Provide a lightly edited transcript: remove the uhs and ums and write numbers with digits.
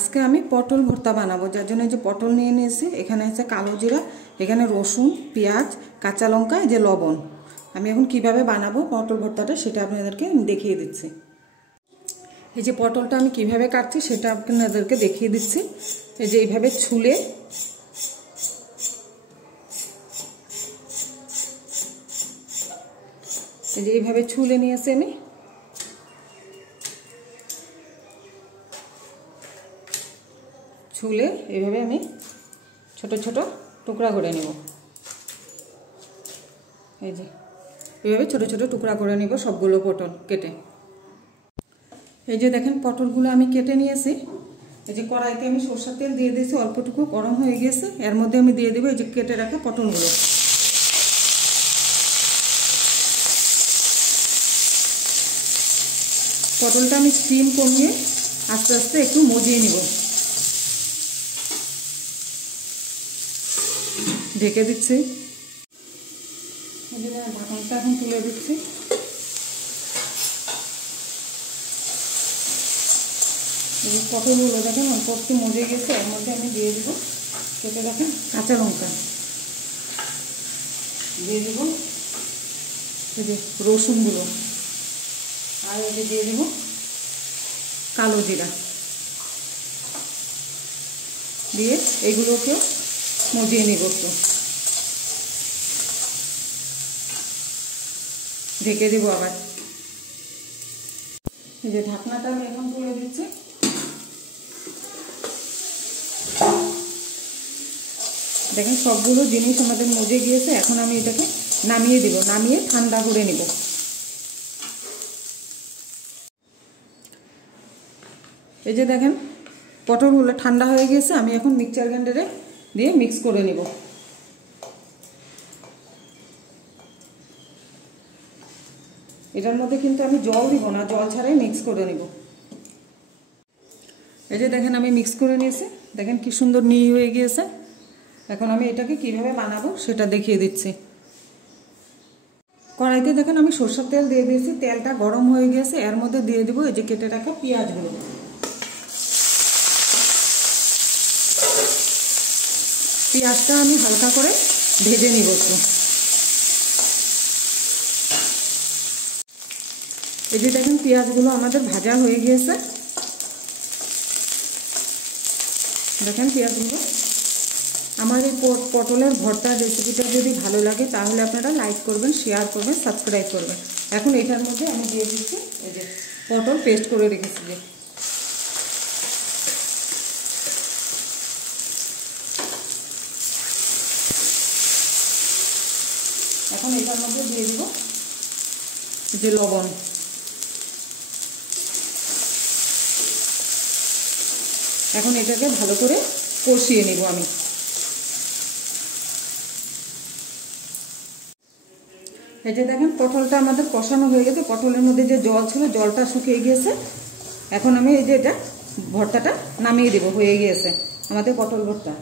আজকে আমি পটল ভর্তা বানাবো, যার জন্য যে পটল নিয়ে নিয়েছি। এখানে আছে কালো জিরা, এখানে রসুন, পেঁয়াজ, কাঁচা লঙ্কা, এই যে লবণ। আমি এখন কিভাবে বানাবো পটল ভর্তাটা সেটা আপনাদেরকে দেখিয়ে দিচ্ছি। এই যে পটলটা আমি কিভাবে কাটছি সেটা আপনাদেরকে দেখিয়ে দিচ্ছি। এই যে এইভাবে ছুলে এইভাবে ছুলে নিয়েছি আমি। ছুলে এইভাবে আমি ছোট ছোট টুকরা করে নেব। এই যে এইভাবে ছোট ছোট টুকরা করে নেব সবগুলো পটল কেটে। এই যে দেখেন পটলগুলো আমি কেটে নিয়েছি। এই যে কড়াইতে আমি সরষের তেল দিয়ে দিয়েছি, অল্পটুকু গরম হয়ে গেছে। এর মধ্যে আমি দিয়ে দেবো এই যে কেটে রাখা পটলগুলো। পটলটা আমি স্টিম কমিয়ে আস্তে আস্তে একটু মজিয়ে নিব। ঢেকে দিচ্ছি। ঢাকনাটা এখন তুলে দিচ্ছি। পটলগুলো দেখেন অল্প একটু মজে গেছে। এর মধ্যে আমি দিয়ে দেবো কেটে দেখেন কাঁচা লঙ্কা, দিয়ে দেবো এই যে রসুনগুলো, আর এই যে দিয়ে দেবো কালো জিরা, দিয়ে এগুলোকেও মজিয়ে নিব একটু। ঢেকে দেবো আবার। এই যে ঢাকনাটা আমি এখন তুলে দিচ্ছি। দেখেন সবগুলো জিনিস আমাদের মজে গিয়েছে। এখন আমি এটাকে নামিয়ে দিব, নামিয়ে ঠান্ডা করে নিব। এই যে দেখেন পটলগুলো ঠান্ডা হয়ে গিয়েছে। আমি এখন মিক্সচার গ্রাইন্ডারে দিয়ে মিক্স করে নিব। এটার মধ্যে কিন্তু আমি জল দিব না, জল ছাড়াই মিক্স করে নিব। এই যে দেখেন আমি মিক্স করে নিয়েছি। দেখেন কি সুন্দর মিহি হয়ে গিয়েছে। এখন আমি এটাকে কিভাবে বানাবো সেটা দেখিয়ে দিচ্ছি। কড়াইতে দেখেন আমি সরষের তেল দিয়ে দিয়েছি। তেলটা গরম হয়ে গেছে। এর মধ্যে দিয়ে দেবো এই যে কেটে রাখা পেঁয়াজগুলো। পেঁয়াজটা আমি হালকা করে ভেজে নিব একটু। এই যে দেখেন পেঁয়াজগুলো আমাদের ভাজা হয়ে গিয়েছে। দেখেন পেঁয়াজগুলো। আমার এই পটলের ভর্তার রেসিপিটা যদি ভালো লাগে তাহলে আপনারা লাইক করবেন, শেয়ার করবেন, সাবস্ক্রাইব করবেন। এখন এটার মধ্যে আমি দিয়ে দিচ্ছি এই যে পটল পেস্ট করে রেখেছি। যে এখন এটার মধ্যে দিয়ে দিব যে লবণ। এখন এটাকে ভালো করে কষিয়ে নিব আমি। এই যে দেখেন পটলটা আমাদের কষানো হয়ে গেছে। পটলের মধ্যে যে জল ছিল জলটা শুকিয়ে গিয়েছে। এখন আমি এই যে এটা ভর্তাটা নামিয়ে দেব। হয়ে গিয়েছে আমাদের পটল ভর্তা।